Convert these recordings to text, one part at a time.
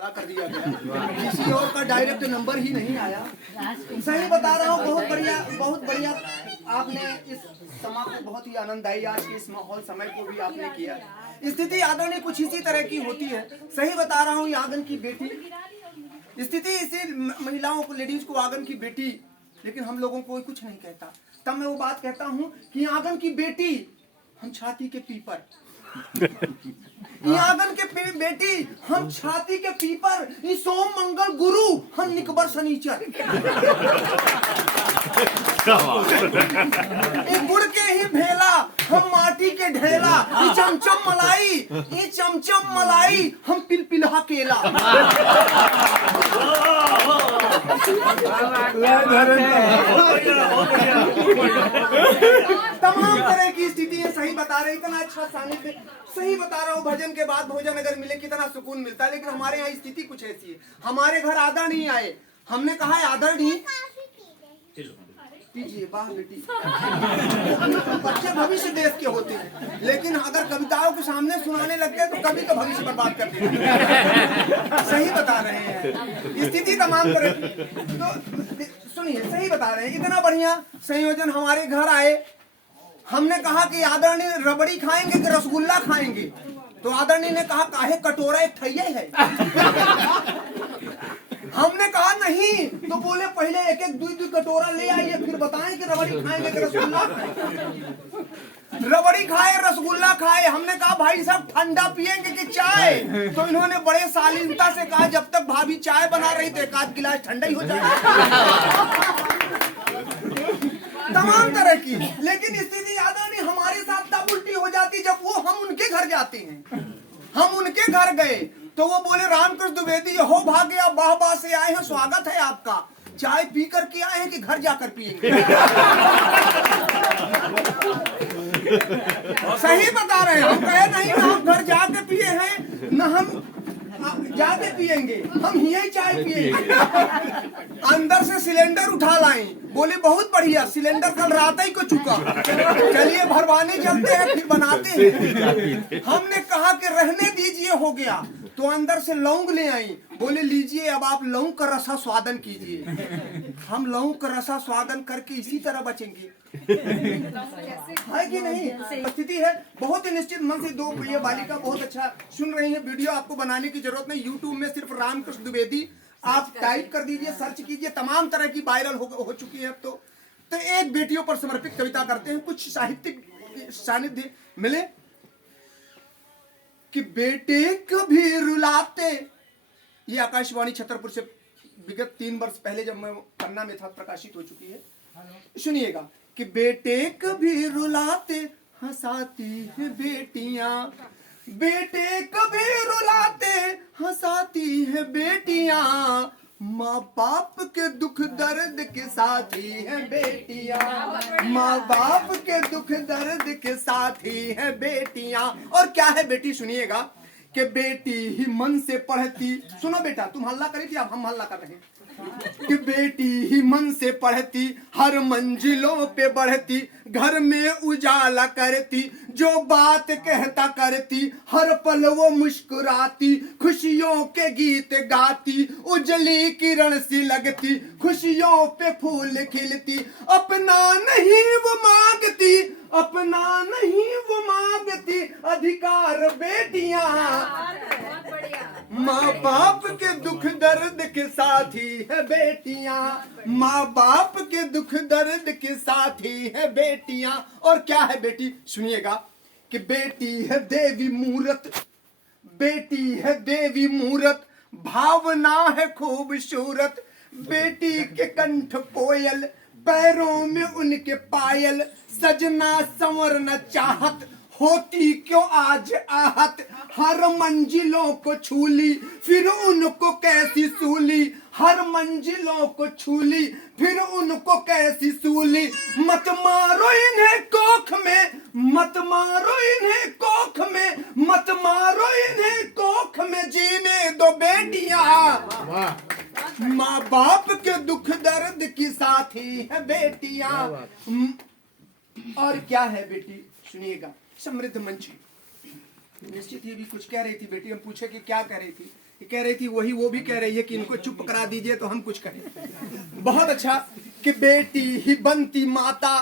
कर दिया गया, किसी और का डायरेक्ट नंबर ही नहीं आया। सही बता रहा हूँ, बहुत बढ़िया आपने इस समा को बहुत ही आनंददायी आज के इस माहौल समय को भी आपने किया। स्थिति आदरणीय कुछ इसी तरह की होती है। सही बता रहा हूँ, आंगन की बेटी स्थिति इसी महिलाओं को, लेडीज को आंगन की बेटी, लेकिन हम लोगों को कुछ नहीं कहता। तब मैं वो बात कहता हूँ कि आंगन की बेटी हम छाती के पीपर, आंगन के बेटी हम छाती के पीपर, ये सोम मंगल गुरु हम निकबर शनिचर, गुड़ के ही भेला हम माटी के ढेला, ये चमचम मलाई हम पिलपिल्हा केला। तमाम तरह की स्थिति है। सही बता रहे, इतना अच्छा सानिध्य, सही बता रहा हूँ। भजन के बाद भोजन अगर मिले कितना सुकून मिलता है, लेकिन हमारे यहाँ स्थिति कुछ ऐसी है। हमारे घर आदर नहीं आए, हमने कहा है आदर नहीं कीजिए। वाह बेटी, बच्चे भविष्य देश के होते हैं, लेकिन अगर कविताओं के सामने सुनाने लग गए तो कभी का भविष्य बर्बाद कर देंगे। सही बता रहे हैं, स्थिति तमाम तरह। तो सुनिए, सही बता रहे हैं, इतना बढ़िया संयोजन हमारे घर आए। हमने कहा कि आदरणीय रबड़ी खाएंगे कि रसगुल्ला खाएंगे, तो आदरणीय ने कहा काहे कटोरा एक थैया है। हमने कहा नहीं, तो बोले पहले एक एक दुई कटोरा ले आइए, फिर बताएं कि रबड़ी खाएंगे कि रसगुल्ला खाएंगे। रबड़ी खाए रसगुल्ला खाए, हमने कहा भाई साहब ठंडा पिएंगे कि चाय, तो इन्होंने बड़े शालीनता से कहा जब तक भाभी चाय बना रही तो एक आध गिलास ठंडा ही हो जाए। तमाम तरह की, लेकिन स्थिति याद नहीं हमारे साथ तब उल्टी हो जाती जब वो हम उनके घर जाते हैं। हम उनके घर गए तो वो बोले रामकृष्ण द्विवेदी हो भाग्य, आप बाह से आए हैं, स्वागत है आपका। चाय पी कर के आए हैं कि घर जाकर पिएंगे? सही बता रहे हैं, हम कहे नहीं ना हम घर जाके पिए हैं, न हम जाके पिएंगे, हम यही चाय पिएंगे। अंदर से सिलेंडर उठा लाए, बोले बहुत बढ़िया, सिलेंडर कल रात ही को चुका, चलिए भरवाने चलते हैं फिर बनाते हैं। हमने कहा कि रहने दीजिए, हो गया, तो अंदर से लौंग ले आई, बोले लीजिए अब आप लौंग का रसा स्वादन कीजिए। हम लौंग का रसा स्वादन करके इसी तरह बचेंगे, है कि नहीं? स्थिति है बहुत ही निश्चित मन से। दो ये बालिका बहुत अच्छा सुन रही है, वीडियो आपको बनाने की जरूरत नहीं, यूट्यूब में सिर्फ रामकृष्ण द्विवेदी आप टाइप कर दीजिए, सर्च कीजिए, तमाम तरह की वायरल हो चुकी है अब तो एक बेटियों पर समर्पित कविता करते हैं, कुछ साहित्यिक सानिध्य मिले कि बेटे कभी रुलाते। ये आकाशवाणी छतरपुर से विगत 3 वर्ष पहले जब मैं पन्ना में था प्रकाशित हो चुकी है। सुनिएगा कि बेटे कभी रुलाते हंसाती है बेटियां, बेटे कभी रुलाते हंसाती है बेटियां, माँ बाप के दुख दर्द के साथी है बेटियां, माँ बाप के दुख दर्द के साथी है बेटियां। और क्या है बेटी, सुनिएगा कि बेटी ही मन से पढ़ती, सुनो बेटा तुम हल्ला करी थी, अब हम हल्ला कर रहे हैं, कि बेटी ही मन से पढ़ती, हर मंजिलों पे बढ़ती, घर में उजाला करती, जो बात कहता करती, हर पल वो मुस्कुराती, खुशियों के गीत गाती, उजली किरण सी लगती, खुशियों पे फूल खिलती, अपना नहीं वो मांगती, अपना नहीं वो मांगती, अधिकार बेटियां, माँ बाप के दुख दर्द के साथी है बेटियां, माँ बाप के दुख दर्द के साथी है बेटियां। और क्या है बेटी, सुनिएगा कि बेटी है देवी मूरत, बेटी है देवी मूरत, भावना है खूबसूरत, बेटी के कंठ कोयल, पैरों में उनके पायल, सजना संवरना चाहत, होती क्यों आज आहत, हर मंजिलों को छूली फिर उनको कैसी सूली, हर मंजिलों को छूली फिर उनको कैसी सूली, मत मारो इन्हें कोख में, मत मारो इन्हें कोख में, मत मारो इन्हें कोख में, जीने दो बेटियां, माँ बाप के दुख दर्द की साथी है बेटियां। और क्या है बेटी, सुनिएगा, समृद्ध मंच निश्चित ही भी कुछ कह रही थी बेटी, हम पूछे कि क्या कह रही थी, कह रही थी वही वो भी कह रही है कि इनको चुप करा दीजिए तो हम कुछ कहें। बहुत अच्छा कि बेटी ही बनती माता,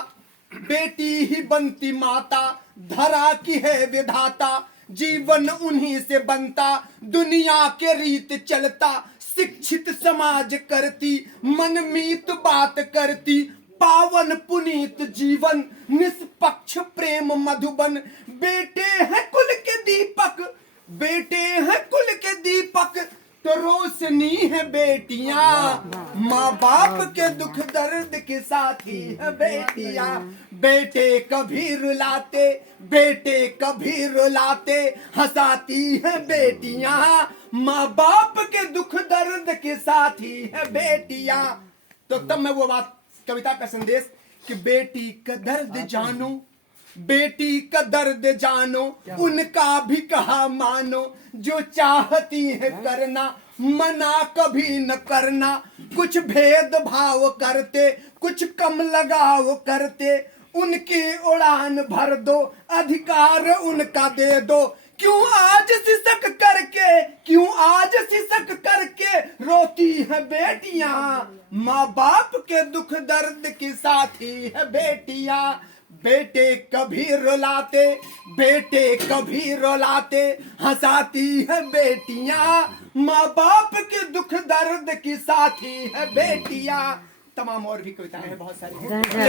बेटी ही बनती माता, धरा की है विधाता, जीवन उन्हीं से बनता, दुनिया के रीत चलता, शिक्षित समाज करती, मनमीत बात करती, पावन पुनीत जीवन, निष्पक्ष प्रेम मधुबन, बेटे हैं कुल के दीपक, बेटे हैं कुल के दीपक, तो रोशनी है बेटियां, माँ बाप के दुख दर्द के साथी है बेटियां, बेटे कभी रुलाते, बेटे कभी रुलाते, हंसाती है बेटियां, माँ बाप के दुख दर्द के साथी है बेटियां। तो तब मैं वो बात, कविता का संदेश कि बेटी का दर्द जानो, बेटी का दर्द जानो, उनका भी कहा मानो, जो चाहती है करना मना कभी न करना, कुछ भेदभाव करते कुछ कम लगाव करते, उनकी उड़ान भर दो, अधिकार उनका दे दो, क्यों आज सिसक करके, क्यों आज सिसक करके रोती है बेटियां, माँ बाप के दुख दर्द की साथी है बेटियां, बेटे कभी रुलाते, बेटे कभी रुलाते, हंसाती है बेटियां, माँ बाप के दुख दर्द की साथी है बेटियां। तमाम और भी कविताएं हैं, बहुत सारी हैं।